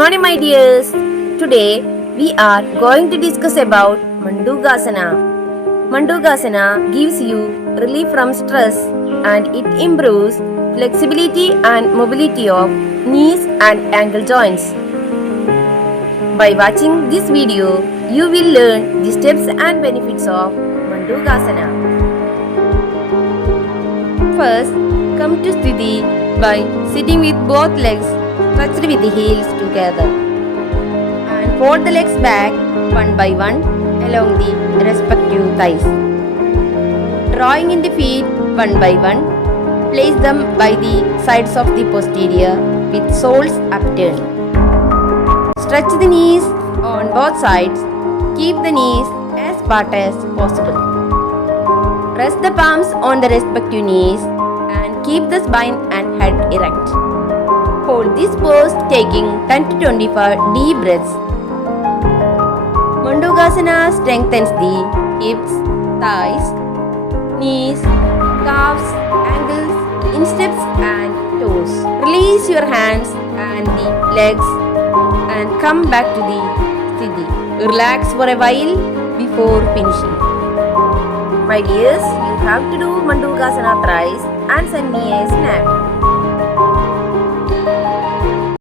morning, my dears. Today we are going to discuss about Mandukasana. Mandukasana gives you relief from stress and it improves flexibility and mobility of knees and ankle joints. By watching this video, you will learn the steps and benefits of Mandukasana. First, come to Sthiti by sitting with both legs stretched with the heels together. And fold the legs back one by one along the respective thighs. Drawing in the feet one by one, place them by the sides of the posterior with soles upturned. Stretch the knees on both sides. Keep the knees as apart as possible. Rest the palms on the respective knees and keep the spine and head erect. Hold this pose taking 10 to 25 deep breaths. Mandukasana strengthens the hips, thighs, knees, calves, ankles, insteps and toes. Release your hands and the legs and come back to the sthiti. Relax for a while before finishing. My dears, you have to do Mandukasana thrice and send me a snap.